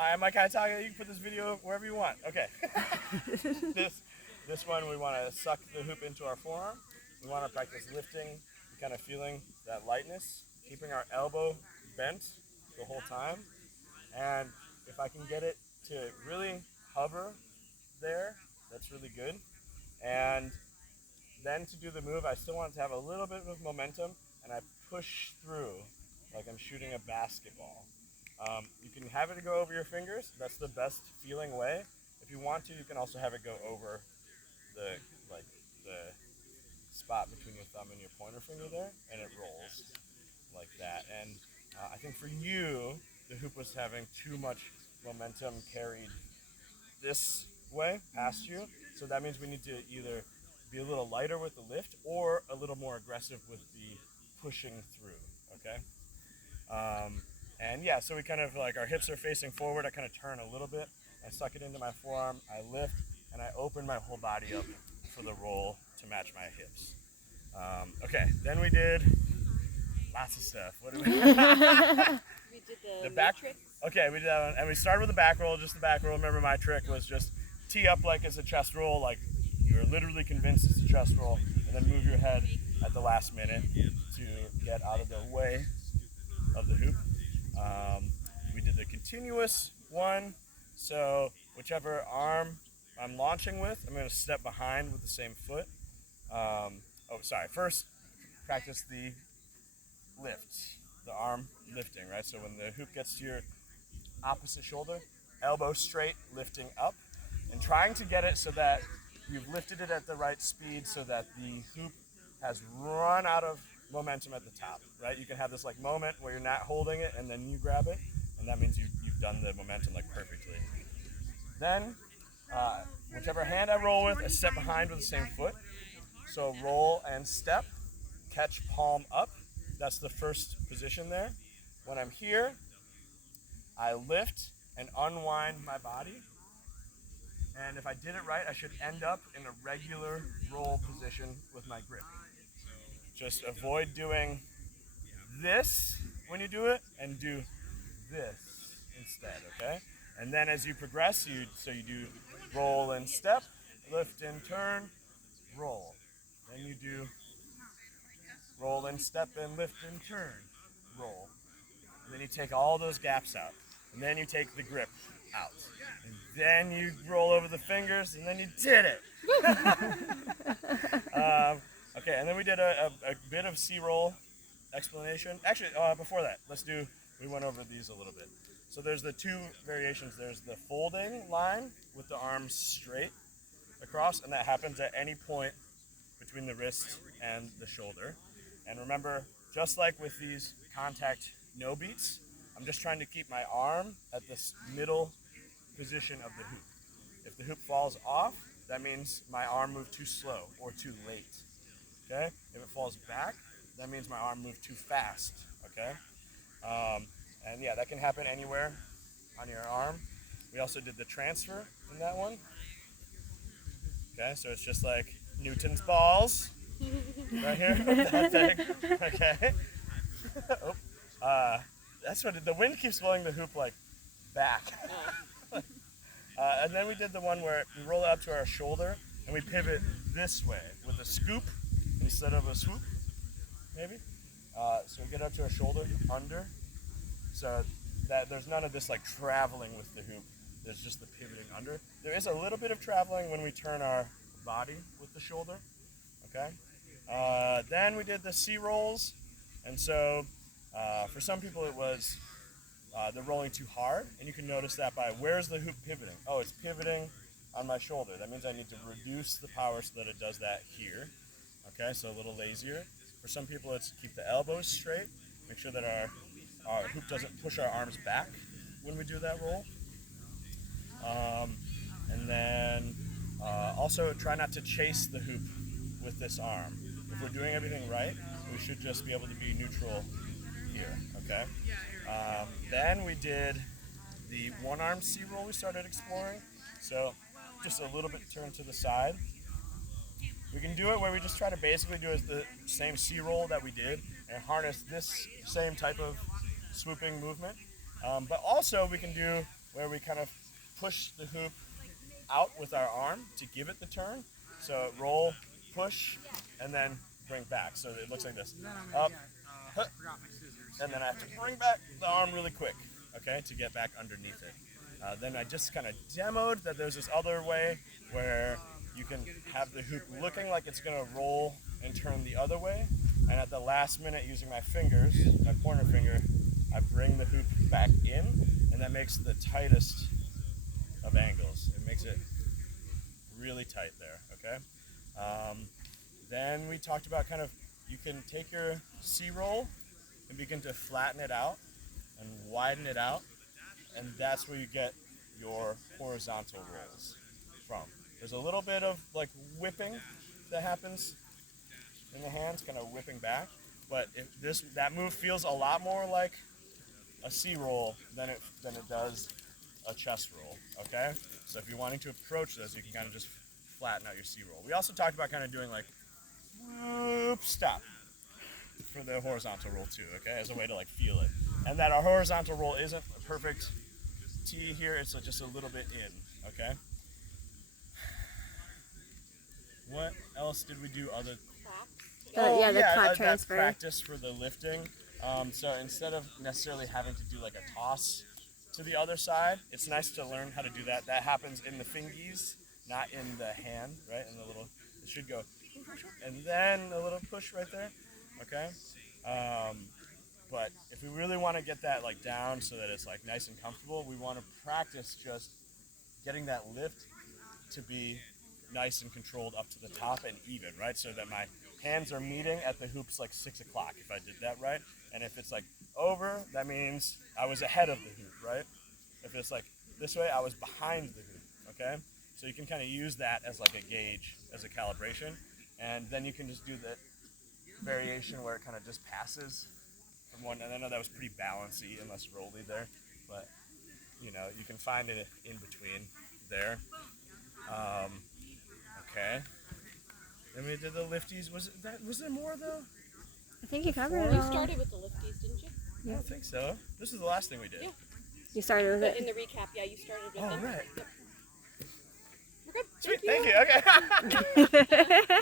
Hi, I'm Mike Hayataka. You can put this video wherever you want. Okay. this one we want to suck the hoop into our forearm. We want to practice lifting, kind of feeling that lightness, keeping our elbow bent the whole time. And if I can get it to really hover there, that's really good. And then to do the move, I still want it to have a little bit of momentum, and I push through like I'm shooting a basketball. You can have it go over your fingers. That's the best feeling way. If you want to, you can also have it go over the the spot between your thumb and your pointer finger there, and it rolls like that. And I think for you, the hoop was having too much momentum carried this way past you. So that means we need to either be a little lighter with the lift or a little more aggressive with the pushing through. Okay. And yeah, so we kind of like our hips are facing forward. I kind of turn a little bit. I suck it into my forearm. I lift and I open my whole body up for the roll to match my hips. Okay, then we did lots of stuff. What did we? We did the back trick. Okay, we did that one, and we started with the back roll. Just the back roll. Remember, my trick was just tee up like it's a chest roll, like you're literally convinced it's a chest roll, and then move your head at the last minute to get out of the way of the hoop. We did the continuous one, so whichever arm I'm launching with, I'm going to step behind with the same foot. First, practice the lift, the arm lifting, right? So when the hoop gets to your opposite shoulder, elbow straight, lifting up, and trying to get it so that you've lifted it at the right speed so that the hoop has run out of momentum at the top, right? You can have this like moment where you're not holding it and then you grab it, and that means you've done the momentum like perfectly. Then, whichever hand I roll with, I step behind with the same foot. So roll and step, catch palm up. That's the first position there. When I'm here, I lift and unwind my body. And if I did it right, I should end up in a regular roll position with my grip. Just avoid doing this when you do it and do this instead, okay? And then as you progress, you do roll and step, lift and turn, roll. Then you do roll and step and lift and turn, roll. And then you take all those gaps out. And then you take the grip out. And then you roll over the fingers, and then you did it. Okay, and then we did a bit of C-roll explanation. Actually, before that, we went over these a little bit. So there's the two variations. There's the folding line with the arms straight across, and that happens at any point between the wrist and the shoulder. And remember, just like with these contact no beats, I'm just trying to keep my arm at this middle position of the hoop. If the hoop falls off, that means my arm moved too slow or too late. Okay? If it falls back, that means my arm moved too fast. Okay? And yeah, that can happen anywhere on your arm. We also did the transfer in that one. Okay, so it's just like Newton's balls right here. That thing. Okay. That's what the wind keeps blowing the hoop like back. And then we did the one where we roll it up to our shoulder and we pivot this way with a scoop instead of a swoop, maybe. So we get up to our shoulder, under, so that there's none of this like traveling with the hoop. There's just the pivoting under. There is a little bit of traveling when we turn our body with the shoulder. Okay. Then we did the C rolls, and so for some people it was they're rolling too hard, and you can notice that by where's the hoop pivoting? Oh, it's pivoting on my shoulder. That means I need to reduce the power so that it does that here. Okay, so a little lazier. For some people it's keep the elbows straight, make sure that our hoop doesn't push our arms back when we do that roll. And then also try not to chase the hoop with this arm. If we're doing everything right, we should just be able to be neutral here, okay? Then we did the one-arm C-roll we started exploring. So just a little bit turn to the side. We can do it where we just try to basically do the same C-roll that we did and harness this same type of swooping movement. But also we can do where we kind of push the hoop out with our arm to give it the turn. So roll, push, and then bring back. So it looks like this. Up, huh, and then I have to bring back the arm really quick, okay, to get back underneath it. Then I just kind of demoed that there's this other way where you can have the hoop looking like it's going to roll and turn the other way. And at the last minute, using my fingers, my pointer finger, I bring the hoop back in, and that makes the tightest of angles. It makes it really tight there, okay? Then we talked about kind of, you can take your C-roll and begin to flatten it out and widen it out, and that's where you get your horizontal rolls from. There's a little bit of like whipping that happens in the hands, kind of whipping back, but if that move feels a lot more like a C-roll than it does a chest roll, okay? So if you're wanting to approach those, you can kind of just flatten out your C-roll. We also talked about kind of doing like whoop, stop for the horizontal roll too, okay, as a way to like feel it. And that our horizontal roll isn't a perfect T here, it's just a little bit in, okay? What else did we do other? The quad that's transfer. practice for the lifting. So instead of necessarily having to do like a toss to the other side, it's nice to learn how to do that. That happens in the fingies, not in the hand, right? In the little, it should go, and then a little push right there, okay? But if we really want to get that like down so that it's like nice and comfortable, we want to practice just getting that lift to be nice and controlled up to the top and even, right? So that my hands are meeting at the hoops like 6 o'clock, if I did that right. And if it's like over, that means I was ahead of the hoop, right? If it's like this way, I was behind the hoop, okay? So you can kind of use that as like a gauge, as a calibration. And then you can just do the variation where it kind of just passes from one. And I know that was pretty balancy and less rolly there, but you know, you can find it in between there. Okay. Then we did the lifties. Was there more though? I think you covered it You all. started with the lifties, didn't you? I don't think so. This is the last thing we did. Yeah. You started with But in it. the recap, yeah, you started with Oh, them. right. Yep. We're good. Sweet. Thank you. Okay.